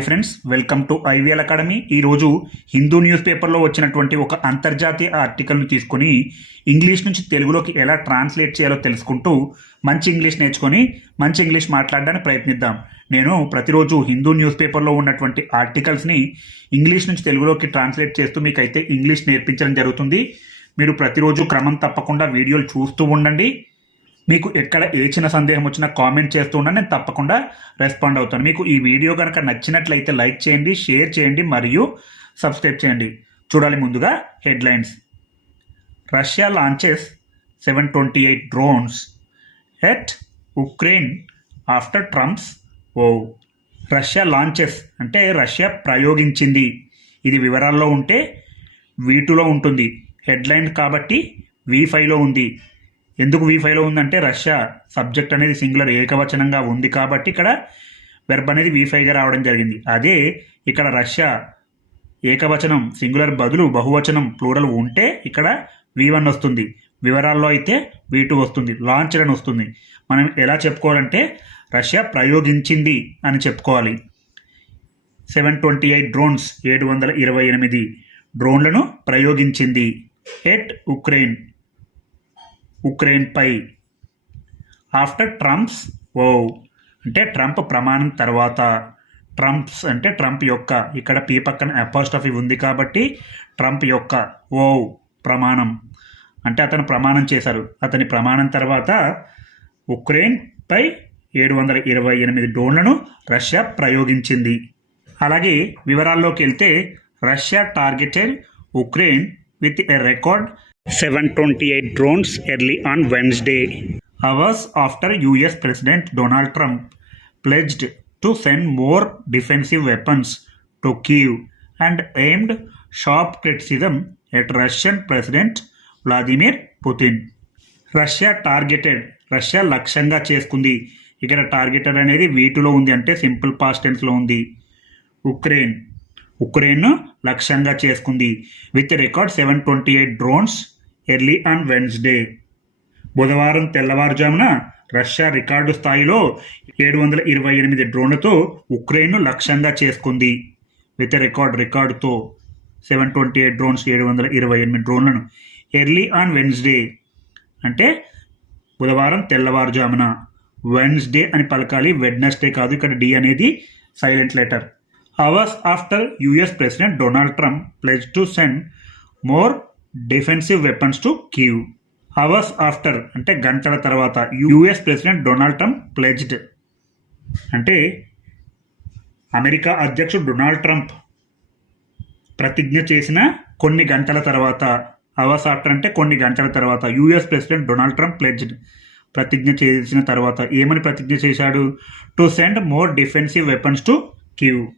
Hi friends welcome to IVL academy. ఈరోజు Hindu news పేపర్లో వచ్చినటువంటి ఒక అంతర్జాతీయ ఆర్టికల్ను తీసుకొని ఇంగ్లీష్ నుంచి తెలుగులోకి ఎలా ట్రాన్స్లేట్ చేయాలో తెలుసుకుంటూ మంచి ఇంగ్లీష్ నేర్చుకొని మంచి ఇంగ్లీష్ మాట్లాడడానికి ప్రయత్నిద్దాం. నేను ప్రతిరోజు హిందూ న్యూస్ పేపర్లో ఉన్నటువంటి ఆర్టికల్స్ని ఇంగ్లీష్ నుంచి తెలుగులోకి ట్రాన్స్లేట్ చేస్తూ మీకైతే ఇంగ్లీష్ నేర్పించడం జరుగుతుంది. మీరు ప్రతిరోజు క్రమం తప్పకుండా వీడియోలు చూస్తూ ఉండండి. మీకు ఎక్కడ ఏ చిన్న సందేహం వచ్చినా కామెంట్ చేస్తూ ఉండండి. నేను తప్పకుండా రెస్పాండ్ అవుతాను. మీకు ఈ వీడియో కనుక నచ్చినట్లయితే లైక్ చేయండి షేర్ చేయండి మరియు సబ్స్క్రైబ్ చేయండి. చూడాలి ముందుగా headlines Russia launches seven twenty eight drones at Ukraine after Trump's oath Russia launches అంటే రష్యా ప్రయోగించింది. ఇది వివరాల్లో ఉంటే వీటిలో ఉంటుంది. హెడ్లైన్ కాబట్టి వి ఫైవ్లో ఉంది. ఎందుకు వి ఫైవ్లో ఉందంటే రష్యా సబ్జెక్ట్ అనేది సింగులర్ ఏకవచనంగా ఉంది కాబట్టి ఇక్కడ వెర్బ్ అనేది వి ఫైవ్గా రావడం జరిగింది. అదే ఇక్కడ రష్యా ఏకవచనం సింగులర్ బదులు బహువచనం ప్లూరల్ ఉంటే ఇక్కడ వి వన్ వస్తుంది. వివరాల్లో అయితే వి టూ వస్తుంది. లాంచ్ అని వస్తుంది. మనం ఎలా చెప్పుకోవాలంటే రష్యా ప్రయోగించింది అని చెప్పుకోవాలి. సెవెన్ ట్వంటీ ఎయిట్ డ్రోన్స్ ఏడు వందల ఇరవై ఎనిమిది. డ్రోన్లను ప్రయోగించింది. At Ukraine. ఉక్రెయిన్పై. ఆఫ్టర్ ట్రంప్స్ ఓ అంటే ట్రంప్ ప్రమాణం తర్వాత. ట్రంప్స్ అంటే ట్రంప్ యొక్క ఇక్కడ పీ పక్కన అపాస్టఫీ ఉంది కాబట్టి ట్రంప్ యొక్క ఓ ప్రమాణం. అంటే అతను ప్రమాణం చేశారు. అతని ప్రమాణం తర్వాత ఉక్రెయిన్పై ఏడు వందల ఇరవై ఎనిమిది డ్రోన్లను రష్యా ప్రయోగించింది. అలాగే వివరాల్లోకి వెళ్తే Russia targeted Ukraine with a record seven twenty eight drones early on after hours after Donald president Donald Trump pledged to send more defensive weapons and Kyiv and aimed at criticism at Russian president Vladimir Putin Russia targeted Russia లక్ష్యంగా చేసుకుంది. ఇక్కడ targeted అనేది వీటిలో ఉంది అంటే simple past టెన్స్లో ఉంది. Ukraine ఉక్రెయిన్ను లక్ష్యంగా చేసుకుంది. With record seven twenty eight drones early on Wednesday. బుధవారం తెల్లవారుజామున రష్యా రికార్డు స్థాయిలో ఏడు వందల ఇరవై ఎనిమిది డ్రోన్లతో ఉక్రెయిన్ను లక్ష్యంగా చేసుకుంది. విత్ రికార్డ్ రికార్డుతో సెవెన్ ట్వంటీ ఎయిట్ డ్రోన్స్ ఏడు వందల ఇరవై ఎనిమిది డ్రోన్లను ఎర్లీ ఆన్ వెన్స్డే. అంటే బుధవారం తెల్లవారుజామున. వెన్స్డే అని పలకాలి వెడ్నెస్డే కాదు ఇక్కడ డి అనేది silent letter. Hours after US president Donald Trump pledge to send more defensive weapons to Kyiv hours after అంటే గంటల తర్వాత US president Donald Trump pledged అంటే అమెరికా అధ్యక్షుడు డొనాల్డ్ ట్రంప్ ప్రతిజ్ఞ చేసిన కొన్ని గంటల తర్వాత అవర్స్ ఆఫ్టర్ అంటే కొన్ని గంటల తర్వాత US president Donald Trump pledged ప్రతిజ్ఞ చేసిన తర్వాత ఏమని ప్రతిజ్ఞ చేశాడు? To send more defensive weapons to Kyiv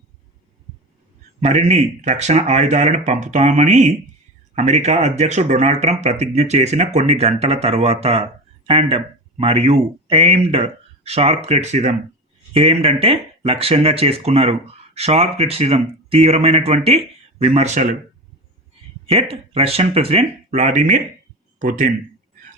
మరిన్ని రక్షణ ఆయుధాలను పంపుతామని అమెరికా అధ్యక్షుడు డొనాల్డ్ ట్రంప్ ప్రతిజ్ఞ చేసిన కొన్ని గంటల తర్వాత. అండ్ మరియు ఎయిమ్డ్ షార్ప్ క్రిటిసిజం. ఎయిమ్డ్ అంటే లక్ష్యంగా చేసుకున్నారు. షార్ప్ క్రిటిసిజం తీవ్రమైనటువంటి విమర్శలు. At Russian president Vladimir Putin.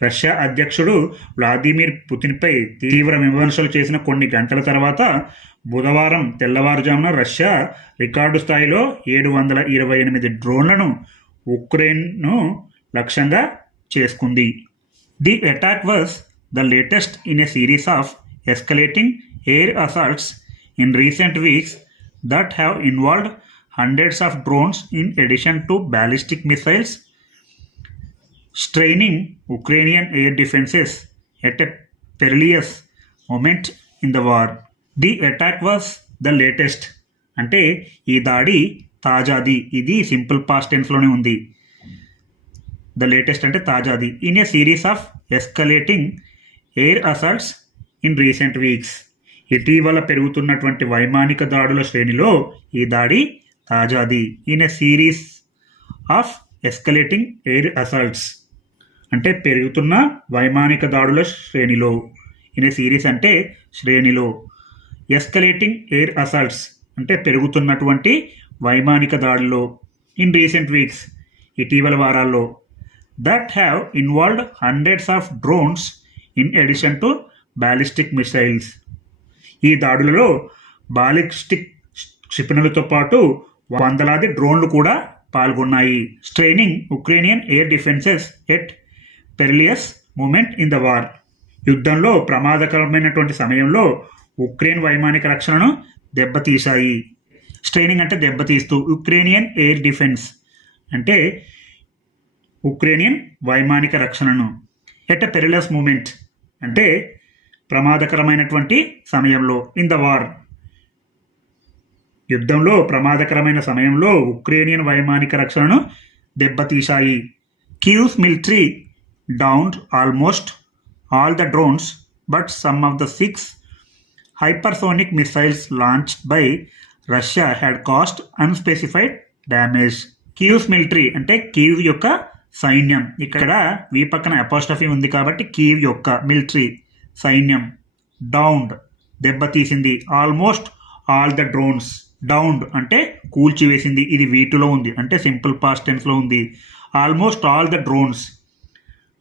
Russia అధ్యక్షుడు వ్లాదిమిర్ పుతిన్పై తీవ్ర విమర్శలు చేసిన కొన్ని గంటల తర్వాత బుధవారం తెల్లవారుజామున రష్యా రికార్డు స్థాయిలో ఏడు వందల ఇరవై ఎనిమిది డ్రోన్లను ఉక్రెయిన్ను లక్ష్యంగా చేసుకుంది. The attack was the latest in a series of escalating air assaults in recent weeks that have involved hundreds of drones in addition to ballistic missiles straining Ukrainian air defences at a perilous moment in the war. The attack was the latest. అంటే ఈ దాడి తాజాది. ఇది simple past టెన్స్లోనే ఉంది. The latest అంటే తాజాది. In a series of escalating air assaults in recent weeks. ఇటీవల పెరుగుతున్నటువంటి వైమానిక దాడుల శ్రేణిలో ఈ దాడి తాజాది. In a series of escalating air assaults అంటే పెరుగుతున్న వైమానిక దాడుల శ్రేణిలో. ఇన్ ఏ సిరీస్ అంటే శ్రేణిలో. ఎస్కలేటింగ్ ఎయిర్ అసల్ట్స్ అంటే పెరుగుతున్నటువంటి వైమానిక దాడుల్లో ఇన్ రీసెంట్ వీక్స్ ఇటీవల వారాల్లో that have involved hundreds of drones in addition to ballistic missiles ఈ దాడులలో బాలిస్టిక్ క్షిపణులతో పాటు వందలాది డ్రోన్లు కూడా పాల్గొన్నాయి. Straining Ukrainian air defences at perilous moment in the war యుద్ధంలో ప్రమాదకరమైనటువంటి సమయంలో ఉక్రెయిన్ వైమానిక రక్షణను దెబ్బతీశాయి. స్ట్రైనింగ్ అంటే దెబ్బతీస్తూ ఉక్రేనియన్ ఎయిర్ డిఫెన్స్ అంటే ఉక్రేనియన్ వైమానిక రక్షణను. ఎట్ పెరిలస్ మూమెంట్ అంటే ప్రమాదకరమైనటువంటి సమయంలో ఇన్ ద వార్. యుద్ధంలో ప్రమాదకరమైన సమయంలో ఉక్రేనియన్ వైమానిక రక్షణను దెబ్బతీశాయి Kyiv's military down almost all the drones but some of the six hypersonic missiles launch by Russia had caused unspecified damage Kyiv's military అంటే కీవ్ యొక్క సైన్యం. ఇక్కడ వీ పక్కన అపోస్టఫీ ఉంది కాబట్టి కీవ్ యొక్క మిలిటరీ సైన్యం. Downed దెబ్బతీసింది almost all the drones downed అంటే కూల్చివేసింది. ఇది వీటిలో ఉంది. అంటే సింపుల్ పాస్ట్ టెన్స్లో ఉంది. ఆల్మోస్ట్ ఆల్ ద డ్రోన్స్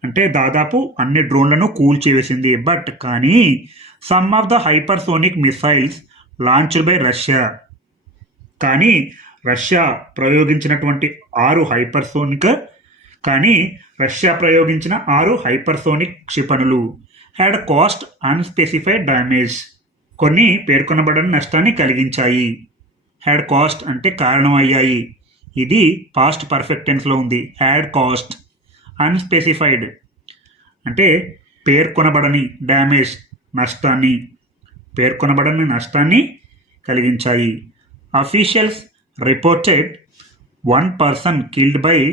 అంటే దాదాపు అన్ని డ్రోన్లను కూల్చివేసింది. బట్ కానీ some of the hypersonic missiles launched by Russia కానీ రష్యా ప్రయోగించినటువంటి ఆరు హైపర్సోనిక్ కానీ రష్యా ప్రయోగించిన ఆరు హైపర్సోనిక్ క్షిపణులు. హ్యాడ్ కాస్ట్ అన్స్పెసిఫైడ్ డ్యామేజ్ కొన్ని పేర్కొనబడని నష్టాన్ని కలిగించాయి. హ్యాడ్ కాస్ట్ అంటే కారణమయ్యాయి ఇది పాస్ట్ పర్ఫెక్ట్ టెన్స్లో ఉంది. హ్యాడ్ కాస్ట్ అన్స్పెసిఫైడ్ అంటే పేర్కొనబడని డ్యామేజ్ నష్టాన్ని. పేర్కొనబడని నష్టాన్ని కలిగించాయి. Officials reported one person killed by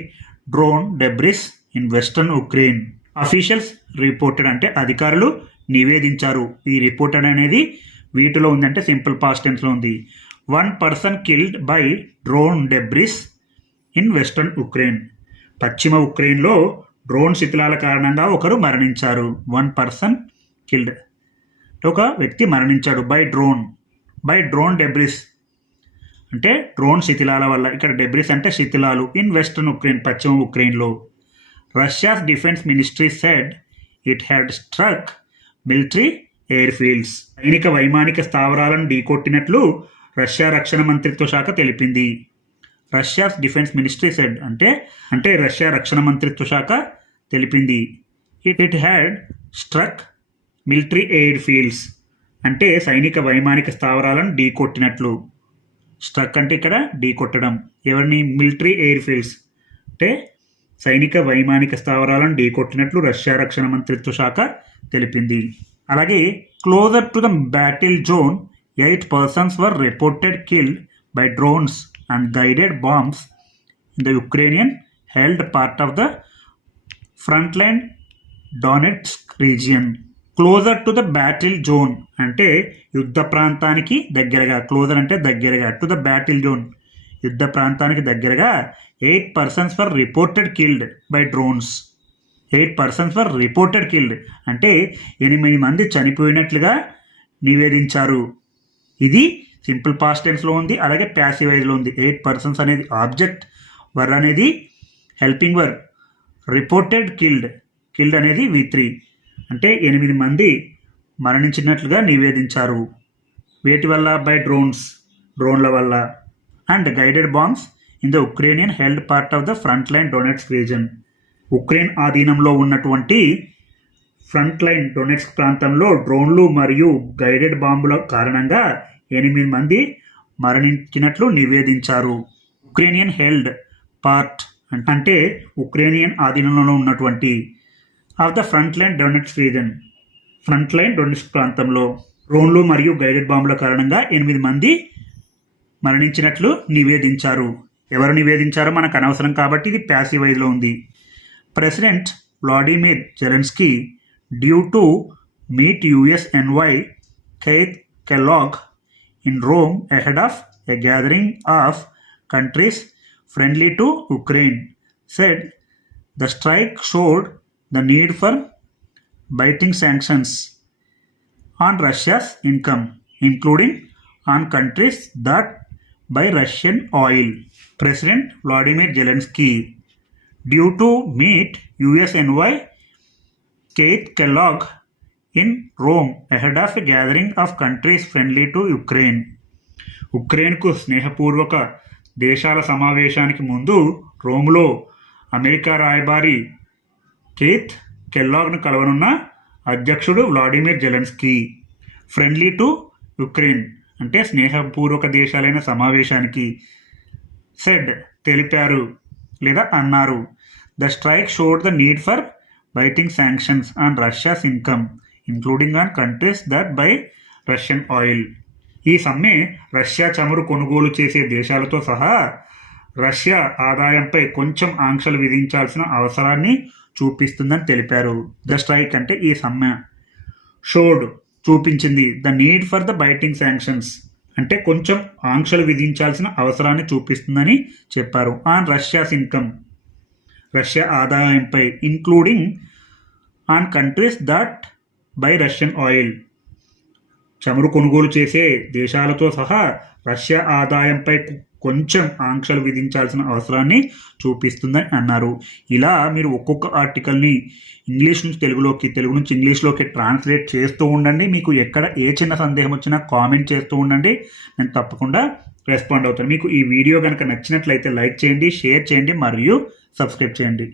drone debris in western Ukraine officials reported అంటే అధికారులు నివేదించారు. ఈ రిపోర్టెడ్ అనేది వీటిలో ఉందంటే సింపుల్ పాస్ట్ టెన్స్లో ఉంది. One person killed by drone debris in western Ukraine పశ్చిమ ఉక్రెయిన్లో డ్రోన్ శిథిలాల కారణంగా ఒకరు మరణించారు. వన్ పర్సన్ కిల్డ్ ఒక వ్యక్తి మరణించాడు by drone by drone debris అంటే డ్రోన్ శిథిలాల వల్ల ఇక్కడ డెబ్రిస్ అంటే శిథిలాలు ఇన్ వెస్టర్న్ ఉక్రెయిన్ పశ్చిమ ఉక్రెయిన్లో. Russia's defence ministry said it had struck military airfields సైనిక వైమానిక స్థావరాలను ఢీకొట్టినట్లు రష్యా రక్షణ మంత్రిత్వ శాఖ తెలిపింది. రష్యాస్ డిఫెన్స్ మినిస్ట్రీ సెడ్ అంటే అంటే రష్యా రక్షణ మంత్రిత్వ శాఖ తెలిపింది. It it had struck military airfields అంటే సైనిక వైమానిక స్థావరాలను ఢీకొట్టినట్లు. స్ట్రక్ అంటే ఇక్కడ ఢీ కొట్టడం. ఎవరిని? మిలిటరీ ఎయిర్ ఫీల్డ్స్ అంటే సైనిక వైమానిక స్థావరాలను ఢీకొట్టినట్లు రష్యా రక్షణ మంత్రిత్వ శాఖ తెలిపింది. అలాగే closer to the battle zone eight persons were reported killed by drones and guided bombs in the Ukrainian held part of the front line Donetsk region. Closer to the battle zone అంటే యుద్ధ ప్రాంతానికి దగ్గరగా. Closure అంటే దగ్గరగా. To the battle zone యుద్ధ ప్రాంతానికి దగ్గరగా eight persons for reported killed by drones eight persons for reported killed అంటే ఎనిమిది మంది చనిపోయినట్లుగా నివేదించారు. ఇది సింపుల్ పాస్ట్ టెన్స్లో ఉంది అలాగే ప్యాసివైజ్లో ఉంది. ఎయిట్ పర్సన్స్ అనేది ఆబ్జెక్ట్ వర్ అనేది helping were reported killed killed అనేది వి త్రీ అంటే ఎనిమిది మంది మరణించినట్లుగా నివేదించారు. వేటి వల్ల? By drones. డ్రోన్ల వల్ల. And guided bombs in the Ukrainian held part of the front line Donetsk region Ukraine ఆధీనంలో ఉన్నటువంటి ఫ్రంట్ లైన్ డొనెట్స్ ప్రాంతంలో డ్రోన్లు మరియు గైడెడ్ బాంబుల కారణంగా ఎనిమిది మంది మరణించినట్లు నివేదించారు. ఉక్రేనియన్ హెల్డ్ పార్ట్ అంటే ఉక్రేనియన్ ఆధీనంలో ఉన్నటువంటి of the front line Donetsk region front line Donetsk ప్రాంతంలో డ్రోన్లు మరియు గైడెడ్ బాంబుల కారణంగా ఎనిమిది మంది మరణించినట్లు నివేదించారు. ఎవరు నివేదించారో మనకు అనవసరం కాబట్టి ఇది ప్యాసివైజ్లో ఉంది. President Vladimir Zelensky due to meet US envoy Keith Kellogg in Rome ahead of a gathering of countries friendly to Ukraine said the strike showed the need for biting sanctions on Russia's income, including on countries that buy Russian oil. President Vladimir Zelensky, due to meet USNY Keith Kellogg in Rome ahead of a gathering of countries friendly to Ukraine. ఉక్రెయిన్కు స్నేహపూర్వక దేశాల సమావేశానికి ముందు రోమ్లో America రాయబారి kth కెల్లాగ్ను కలవనున్న అధ్యక్షుడు Vladimir Zelensky. Friendly to Ukraine అంటే స్నేహపూర్వక దేశాలైన సమావేశానికి. సెడ్ తెలిపారు లేదా అన్నారు the strike showed the need for biting sanctions on Russia's income including on countries that buy Russian oil. ఈ సమ్మె రష్యా చమురు కొనుగోలు చేసే దేశాలతో సహా రష్యా ఆదాయంపై కొంచెం ఆంక్షలు విధించాల్సిన అవసరాన్ని చూపిస్తుందని తెలిపారు. ద స్ట్రైక్ అంటే ఈ సమ్మె. షోడ్ చూపించింది the need for the biting sanctions అంటే కొంచెం ఆంక్షలు విధించాల్సిన అవసరాన్ని చూపిస్తుందని చెప్పారు. ఆన్ రష్యాస్ ఇన్కమ్ రష్యా ఆదాయంపై including on countries that buy Russian oil చమురు కొనుగోలు చేసే దేశాలతో సహా రష్యా ఆదాయంపై కొంచెం ఆంక్షలు విధించాల్సిన అవసరాన్ని చూపిస్తుందని అన్నారు. ఇలా మీరు ఒక్కొక్క ఆర్టికల్ని ఇంగ్లీష్ నుంచి తెలుగులోకి తెలుగు నుంచి ఇంగ్లీష్లోకి ట్రాన్స్లేట్ చేస్తూ ఉండండి. మీకు ఎక్కడ ఏ చిన్న సందేహం వచ్చినా కామెంట్ చేస్తూ ఉండండి. నేను తప్పకుండా రెస్పాండ్ అవుతాను. మీకు ఈ వీడియో కనుక నచ్చినట్లయితే లైక్ చేయండి షేర్ చేయండి మరియు సబ్స్క్రైబ్ చేయండి.